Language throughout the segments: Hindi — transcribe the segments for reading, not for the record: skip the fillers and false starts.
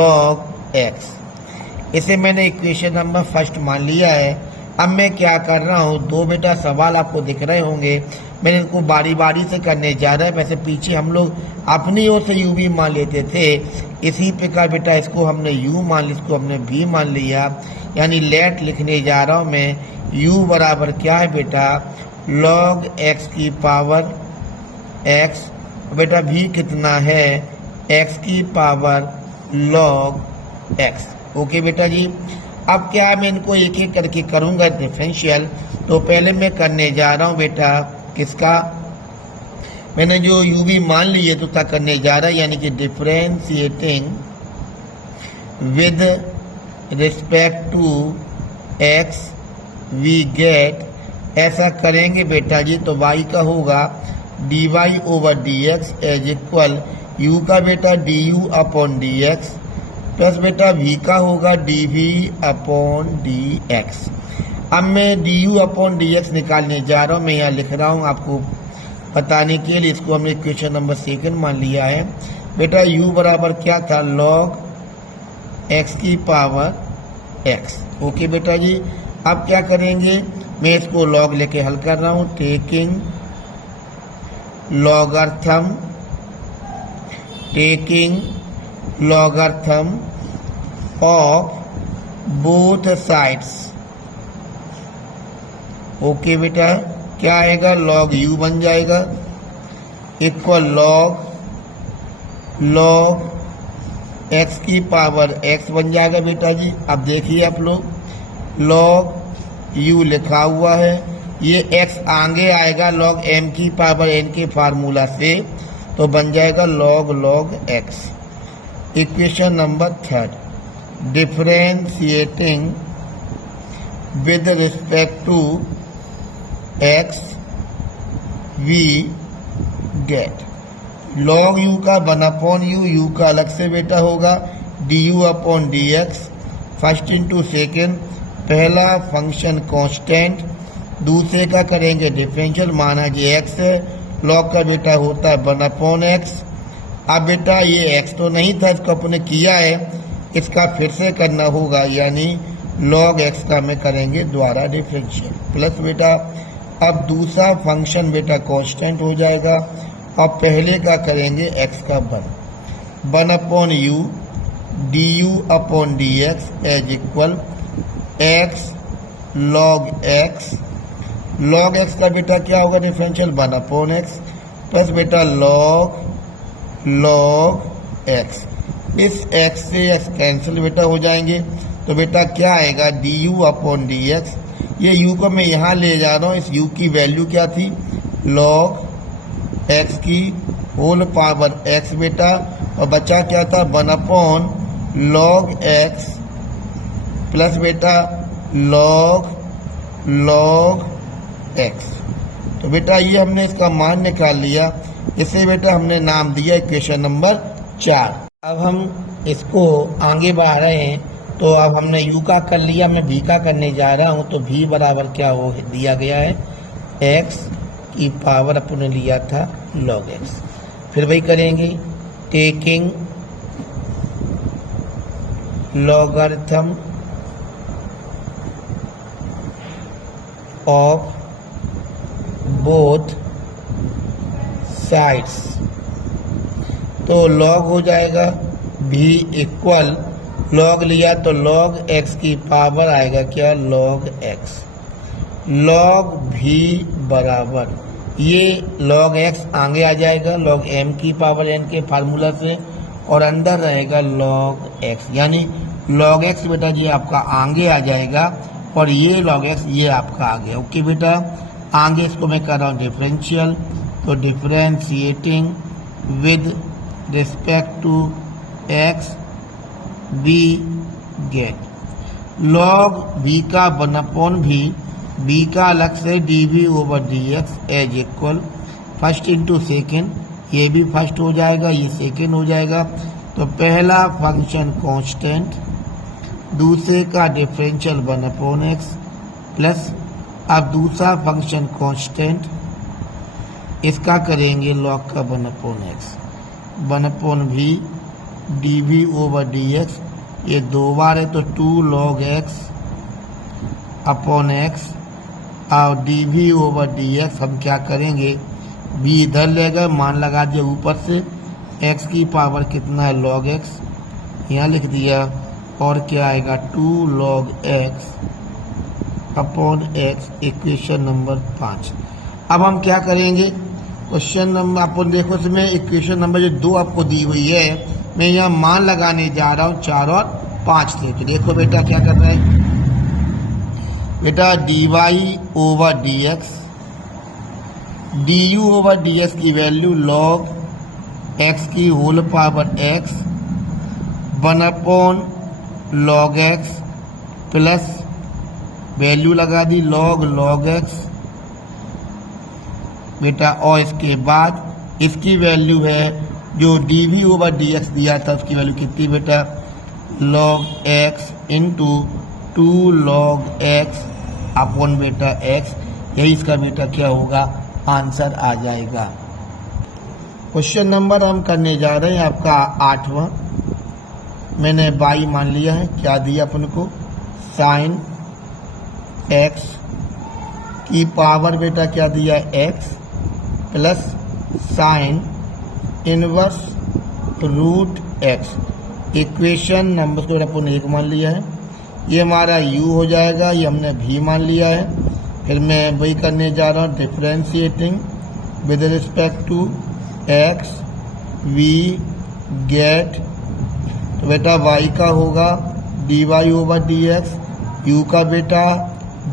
Log x. इसे मैंने इक्वेशन नंबर फर्स्ट मान लिया है। अब मैं क्या कर रहा हूँ, दो बेटा सवाल आपको दिख रहे होंगे, मैंने इनको बारी बारी से करने जा रहा है। वैसे पीछे हम लोग अपनी ओर से यू भी मान लेते थे, इसी प्रकार बेटा इसको हमने यू मान लिया, इसको हमने भी मान लिया। यानी लेट लिखने जा रहा हूँ मैं, यू बराबर क्या है बेटा, लॉग एक्स की पावर एक्स, बेटा भी कितना है, एक्स की पावर लॉग एक्स। ओके बेटा जी। अब क्या मैं इनको एक एक करके करूंगा डिफरेंशियल। तो पहले मैं करने जा रहा हूं बेटा किसका, मैंने जो यू भी मान लिए तो था करने जा रहा है, यानी कि differentiating with respect to X we get, ऐसा करेंगे बेटा जी तो y का होगा dy over dx as equal u का बेटा du अपॉन dx प्लस बेटा v का होगा dv अपॉन dx। अब मैं du अपॉन dx निकालने जा रहा हूँ, मैं यहाँ लिख रहा हूँ आपको बताने के लिए। इसको हमने क्वेश्चन नंबर सेकंड मान लिया है। बेटा u बराबर क्या था, लॉग x की पावर x। ओके बेटा जी। अब क्या करेंगे, मैं इसको लॉग लेके हल कर रहा हूँ, taking logarithm of both sides. Okay बेटा, क्या आएगा, लॉग यू बन जाएगा इक्वल लॉग एक्स की पावर एक्स बन जाएगा बेटा जी। अब देखिए आप लोग, लॉग यू लिखा हुआ है, ये x आगे आएगा लॉग m की पावर n के फार्मूला से, तो बन जाएगा log x। Equation number third, differentiating with respect to x we get log u का 1 अपॉन यू का अलग से बेटा होगा du upon dx, first into second, पहला फंक्शन कांस्टेंट, दूसरे का करेंगे डिफरेंशियल, माना जी x है, लॉग का बेटा होता है 1 अपॉन x। अब बेटा ये x तो नहीं था, इसको अपने किया है, इसका फिर से करना होगा, यानी लॉग x का में करेंगे द्वारा डिफरेंशियल, प्लस बेटा अब दूसरा फंक्शन बेटा कांस्टेंट हो जाएगा, और पहले का करेंगे x का 1 upon U du upon dx as equal x log x का बेटा क्या होगा डिफरेंशियल 1 अपॉन x प्लस बेटा लॉग x। इस x से x कैंसिल बेटा हो जाएंगे, तो बेटा क्या आएगा du अपॉन dx। ये u को मैं यहाँ ले जा रहा हूँ, इस u की वैल्यू क्या थी, लॉग x की होल पावर x बेटा, और बचा क्या था 1 अपॉन लॉग x प्लस बेटा लॉग x। तो बेटा ये हमने इसका मान निकाल लिया, इसे बेटा हमने नाम दिया इक्वेशन नंबर 4। अब हम इसको आगे बढ़ा रहे हैं, तो अब हमने u का कर लिया, मैं v का करने जा रहा हूं, तो v बराबर क्या हो दिया गया है, x की पावर अपने लिया था log x। फिर वही करेंगे, taking logarithm of both sides, तो लॉग हो जाएगा v इक्वल, लॉग लिया तो लॉग x की पावर आएगा क्या, लॉग x, लॉग v बराबर ये लॉग x आगे आ जाएगा लॉग m की पावर n के फार्मूला से, और अंदर रहेगा लॉग x, यानी लॉग x बेटा जी आपका आगे आ जाएगा, और ये लॉग x ये आपका आगे। ओके बेटा, आगे इसको मैं कर रहा हूँ डिफरेंशियल, तो differentiating with respect to x we get log v का 1 अपॉन v का अलग से dv over dx as equal first into second, ये भी फर्स्ट हो जाएगा, ये सेकेंड हो जाएगा, तो पहला फंक्शन कांस्टेंट, दूसरे का डिफरेंशियल 1 अपॉन x प्लस अब दूसरा फंक्शन कांस्टेंट, इसका करेंगे लॉग का 1 upon x, 1 upon v dv over dx, ये 2 बार है तो 2 log x अपॉन x, और dv ओवर dx हम क्या करेंगे, b इधर लेगा, मान लगा दिया ऊपर से, x की पावर कितना है log x, यहाँ लिख दिया, और क्या आएगा 2 log x upon x, equation number 5। अब हम क्या करेंगे, क्वेश्चन नंबर अपन देखो, इसमें इक्वेशन नंबर जो 2 आपको दी हुई है, मैं यहाँ मान लगाने जा रहा हूँ 4 और 5 से। तो देखो बेटा क्या कर रहा है बेटा, dy over dx, du over dx की वैल्यू log x की whole power x 1 upon log x plus value लगा दी log x बेटा, और इसके बाद इसकी वैल्यू है जो dv ओवर dx दिया था, उसकी वैल्यू कितनी बेटा, log x into 2 log x upon बेटा x, यही इसका बेटा क्या होगा, आंसर आ जाएगा। क्वेश्चन नंबर हम करने जा रहे हैं आपका 8वां। मैंने y मान लिया है, क्या दिया अपन को, साइन x की पावर बेटा क्या दिया, x plus sine inverse root x, equation number को अपन 1 मान लिया है, ये हमारा u हो जाएगा, ये हमने v मान लिया है। फिर मैं वही करने जा रहा हूँ, differentiating with respect to x v get, तो बेटा y का होगा dy ओवर dx, u का बेटा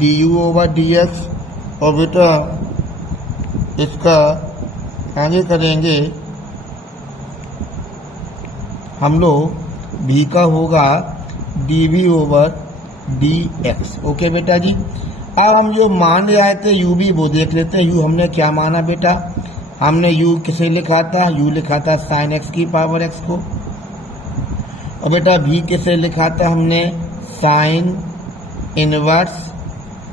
du ओवर dx, और बेटा इसका आगे करेंगे हम लोग, v का होगा dv ओवर dx। ओके बेटा जी, अब हम जो मान रहे थे u भी वो देख लेते हैं। u हमने क्या माना बेटा, हमने u किसे लिखा था, u लिखा था साइन x की पावर x को, और बेटा v किसे लिखा था हमने, साइन इनवर्स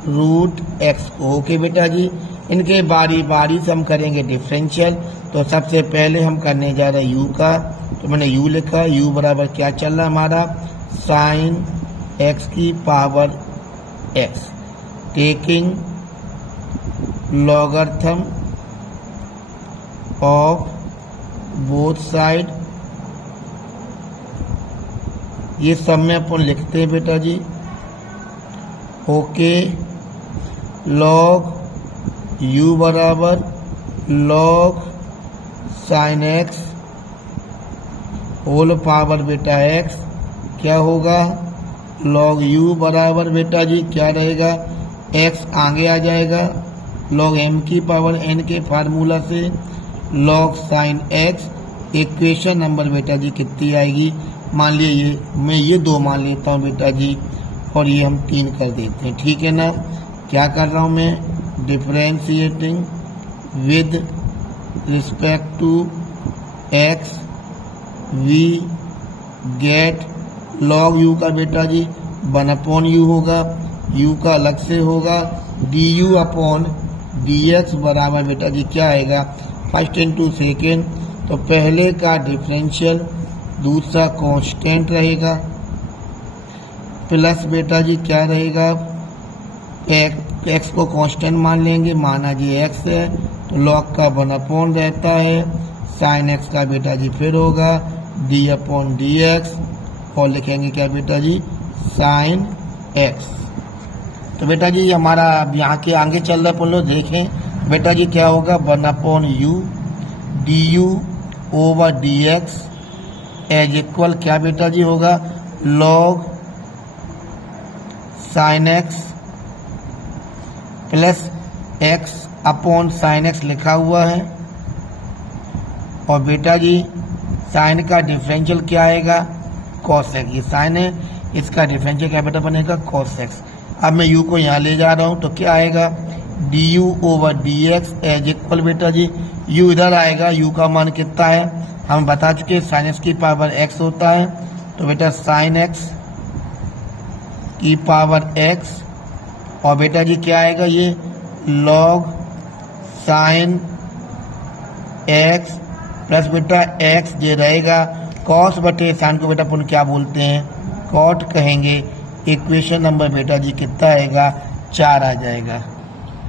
रूट x को। ओके बेटा जी, इनके बारी बारी से हम करेंगे डिफरेंशियल। तो सबसे पहले हम करने जा रहे हैं u का, तो मैंने u लिखा, u बराबर क्या चल रहा है हमारा, साइन x की power x, taking logarithm of both side, ये सब में अपन लिखते हैं बेटा जी। ओके, लॉग u बराबर log sine x whole power बेटा x, क्या होगा, लॉग u बराबर बेटा जी क्या रहेगा, x आगे आ जाएगा, लॉग m की पावर n के फार्मूला से, log sine x, equation number बेटा जी कितनी आएगी, मान लीजिए मैं ये 2 मान लेता हूँ बेटा जी, और ये हम 3 कर देते हैं, ठीक है ना। क्या कर रहा हूँ मैं, differentiating with respect to x v get, log u का बेटा जी 1 अपॉन u होगा, u का अलग से होगा, du अपॉन dx बराबर बेटा जी क्या आएगा, फर्स्ट इंटू सेकेंड, तो पहले का डिफरेंशियल दूसरा कांस्टेंट रहेगा, प्लस बेटा जी क्या रहेगा, x को कांस्टेंट मान लेंगे, माना जी x है, तो log का 1 अपॉन रहता है, साइन x का बेटा जी फिर होगा d अपॉन dx, और लिखेंगे क्या बेटा जी, साइन x। तो बेटा जी हमारा अब यहाँ के आगे चल रहा है, अपन लोग देखें बेटा जी क्या होगा, 1 upon u du over dx as equal क्या बेटा जी होगा, log sine x plus x upon sine x लिखा हुआ है, और बेटा जी साइन का डिफरेंशियल क्या आएगा, cos x, ये साइन है, इसका डिफरेंशियल क्या बेटा बनेगा, cos x। अब मैं u को यहाँ ले जा रहा हूँ, तो क्या आएगा, du over dx as equal बेटा जी u इधर आएगा, u का मान कितना है हम बता चुके, साइन x की पावर x होता है, तो बेटा साइन x की पावर x, और बेटा जी क्या आएगा, ये log साइन x प्लस बेटा x ये रहेगा, कॉस बटे साइन को बेटा अपन क्या बोलते हैं, कॉट कहेंगे। इक्वेशन नंबर बेटा जी कितना आएगा, 4 आ जाएगा।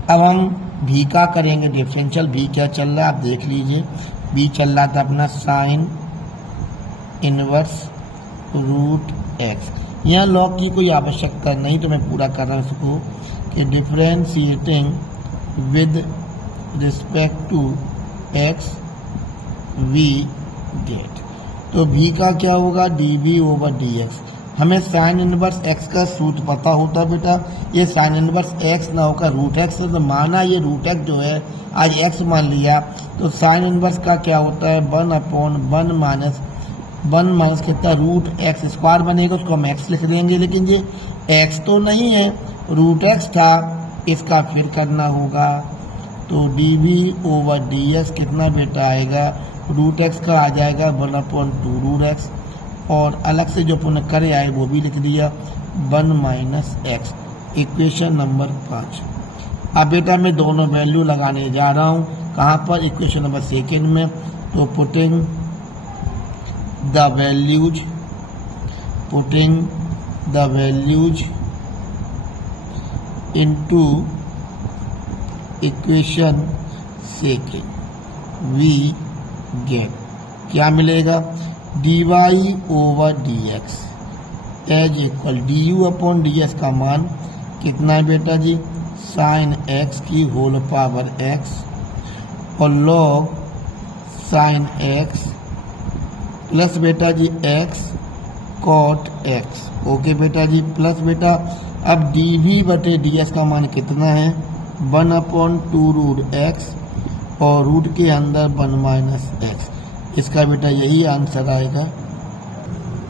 अब हम भी का करेंगे डिफरेंशियल। भी क्या चल रहा है आप देख लीजिए, भी चल रहा था अपना साइन इनवर्स रूट एक्स। यहाँ लॉग की कोई आवश्यकता नहीं, तो मैं पूरा कर रहा हूँ इसको कि differentiating with respect to X we get. तो भी का क्या होगा, D B over D X. हमें साइन इनवर्स एक्स का सूत्र पता होता बेटा, ये साइन इनवर्स एक्स ना होकर रूट एक्स, तो माना ये रूट एक्स जो है आज एक्स मान लिया, तो साइन इनवर्स का क्या होता है 1/1 माइनस कितना रूट एक्स स्क्वायर बनेगा, उसको हम एक्स लिख देंगे। लेकिन ये एक्स तो नहीं है, रूट एक्स था, इसका फिर करना होगा। तो D B over D X कितना बेटा आएगा, रूट एक्स का आ जाएगा 1/2 रूट एक्स, और अलग से जो पुनः करे आए वो भी लिख दिया 1 माइनस एक्स। Equation number 5। अब बेटा मैं दोनों वैल्यू लगाने जा रहा हूँ, कहाँ पर, इक्वेशन नंबर 2 में। तो putting the values into equation 2 we get क्या मिलेगा, D Y over D X as equal D U upon D S का मान कितना है बेटा जी, साइन एक्स की होल पावर एक्स और लॉग साइन एक्स प्लस बेटा जी एक्स कॉट एक्स। ओके बेटा जी, प्लस बेटा अब डी वी बटे डी एस का मान कितना है 1/2 रूट एक्स और रूट के अंदर 1 माइनस एक्स। इसका बेटा यही आंसर आएगा।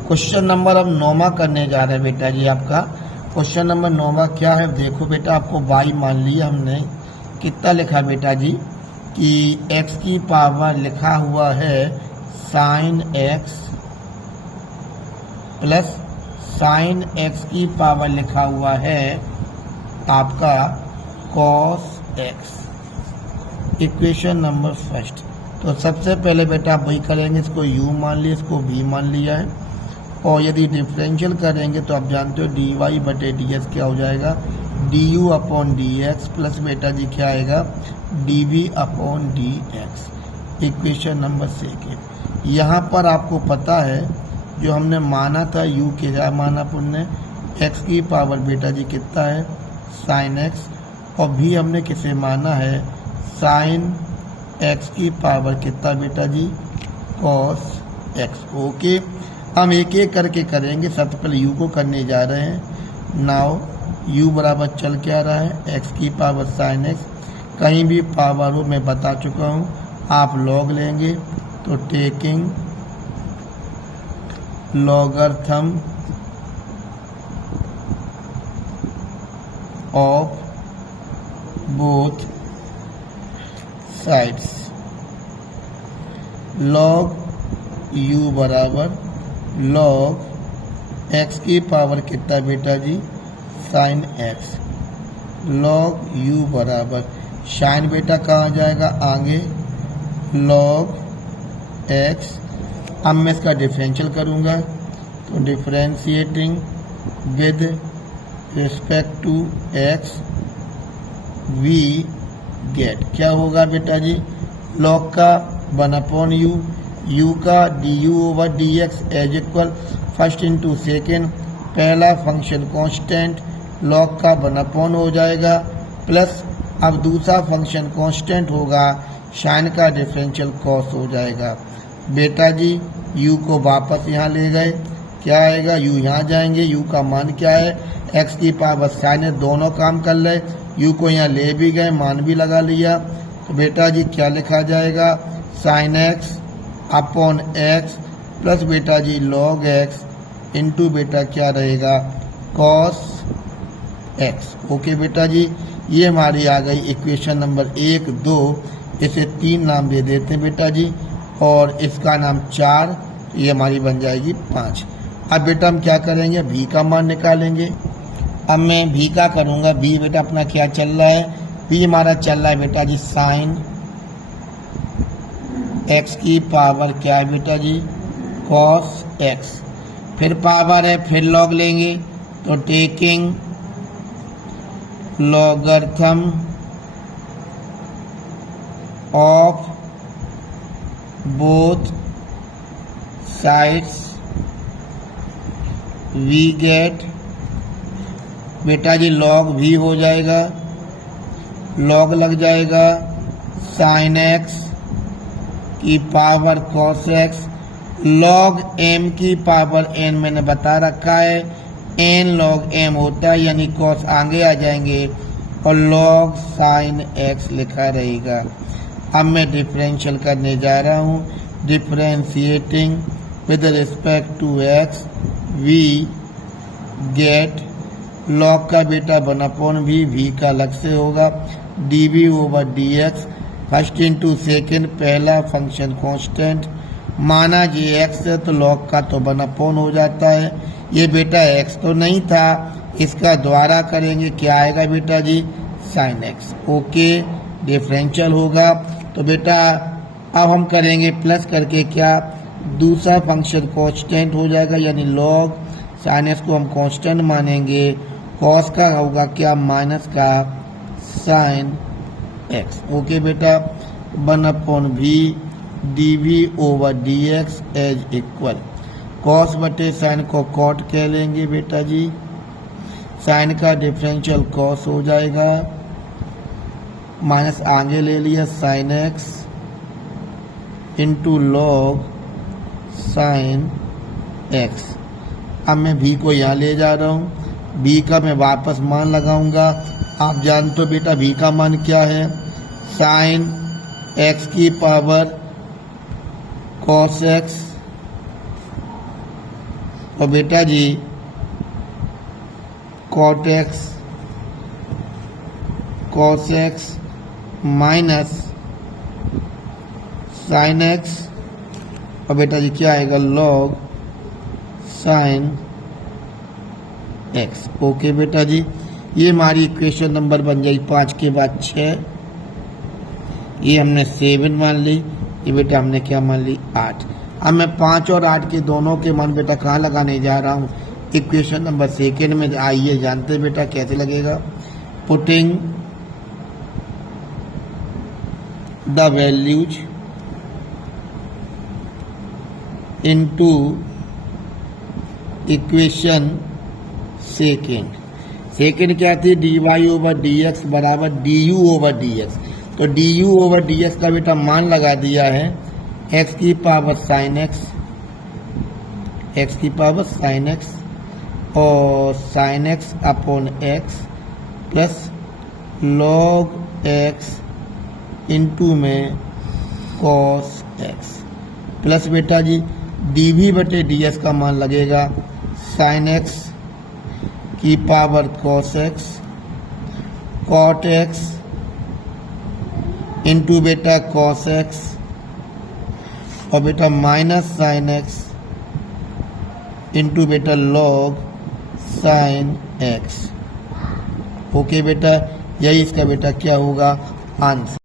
क्वेश्चन नंबर अब 9वां करने जा रहे हैं बेटा जी आपका। क्वेश्चन नंबर 9वां क्या है, देखो बेटा आपको y मान लिया हमने, कितना लिखा बेटा जी कि x की पावर लिखा हुआ है sine x plus sine x की पावर लिखा हुआ है आपका कॉस x। Equation number 1। तो सबसे पहले बेटा आप वही करेंगे, इसको u मान लिया, इसको v मान लिया है, और यदि डिफरेंशियल करेंगे तो आप जानते हो डी वाई बटे डी एस क्या हो जाएगा, D U upon D X plus बेटा जी क्या आएगा D B upon D X. Equation number 2। यहाँ पर आपको पता है जो हमने माना था u के क्या माना अपन ने, x की पावर बेटा जी कितना है साइन x, और भी हमने किसे माना है साइन x की पावर कितना बेटा जी कॉस x। ओके, हम एक एक करके करेंगे। सबसे पहले u को करने जा रहे हैं। नाउ u बराबर चल क्या रहा है x की पावर साइन x, कहीं भी पावर हो मैं बता चुका हूँ, आप लॉग लेंगे तो taking logarithm of both sides, log u बराबर लॉग x की पावर कितना बेटा जी साइन x, लॉग u बराबर साइन बेटा कहाँ जाएगा आगे लॉग x। अब मैं इसका डिफरेंशियल करूँगा तो differentiating with respect to x we get क्या होगा बेटा जी, लॉग का 1/u, u का D U over D X as equal first into second, पहला फंक्शन कांस्टेंट लॉग का 1/, हो जाएगा, प्लस अब दूसरा फंक्शन कांस्टेंट होगा साइन का डिफरेंशियल कॉस हो जाएगा। बेटा जी u को वापस यहाँ ले गए, क्या आएगा u यहाँ जाएंगे, u का मान क्या है x की पावर साइन है, दोनों काम कर ले, u को यहाँ ले भी गए मान भी लगा लिया, तो बेटा जी क्या लिखा जाएगा sine x upon x plus बेटा जी लॉग x इंटू बेटा क्या रहेगा कॉस x। ओके बेटा जी, ये हमारी आ गई इक्वेशन नंबर 1, 2, इसे 3 नाम दे देते हैं बेटा जी, और इसका नाम 4, ये हमारी बन जाएगी 5। अब बेटा हम क्या करेंगे, भी का मान निकालेंगे। अब मैं भी का करूँगा, भी बेटा अपना क्या चल रहा है, भी हमारा चल रहा है बेटा जी साइन x की पावर क्या है बेटा जी कॉस एक्स, फिर पावर है, फिर लॉग लेंगे तो taking logarithm of both sides we get, बेटा जी लॉग भी हो जाएगा, लॉग लग जाएगा साइन एक्स की power cos X, log M की पावर एन मैंने बता रखा है, एन लॉग एम होता है यानी कॉस आगे आ जाएंगे और लॉग साइन एक्स लिखा रहेगा। अब मैं डिफरेंशियल करने जा रहा हूँ, differentiating with respect to X we get log का बेटा 1/v, v का अलग से होगा, dv over dx, first into second, पहला फंक्शन कांस्टेंट माना जी x है तो लॉग का तो 1/, हो जाता है। ये बेटा x तो नहीं था, इसका द्वारा करेंगे, क्या आएगा बेटा जी साइन x। ओके, डिफरेंशियल होगा तो बेटा अब हम करेंगे प्लस करके, क्या दूसरा फंक्शन कांस्टेंट हो जाएगा यानी लॉग साइन एक्स को हम कांस्टेंट मानेंगे, कॉस का होगा क्या माइनस का साइन एक्स। ओके बेटा, 1/v dv over dx as equal cos बटे साइन को कॉट कह लेंगे बेटा जी, साइन का डिफरेंशियल कॉस हो जाएगा, माइनस आगे ले लिया sine X into log sine X. अब मैं v को यहाँ ले जा रहा हूँ, v का मैं वापस मान लगाऊंगा, आप जानते हो बेटा v का मान क्या है, साइन x की पावर कॉस x और बेटा जी cot x cos x minus sine x और बेटा जी क्या आएगा लॉग साइन x। ओके बेटा जी, ये हमारी इक्वेशन नंबर बन जाएगी 5 के बाद 6, ये हमने 7 मान ली, ये बेटा हमने क्या मान ली 8। अब मैं 5 और 8 के दोनों के मान बेटा कहाँ लगाने जा रहा हूँ, इक्वेशन नंबर 2 में। आइए जानते बेटा कैसे लगेगा, putting the values into equation second क्या थी, dy ओवर dx बराबर du ओवर dx, तो du ओवर dx का बेटा मान लगा दिया है x की पावर साइन x, x की पावर साइन x और sine x upon x plus log x into में कॉस x प्लस बेटा जी dv बटे ds का मान लगेगा साइन x की power cos x cot x into बेटा कॉस x और बेटा माइनस साइन x इंटू बेटा लॉग साइन x। ओके बेटा, यही इसका बेटा क्या होगा आंसर।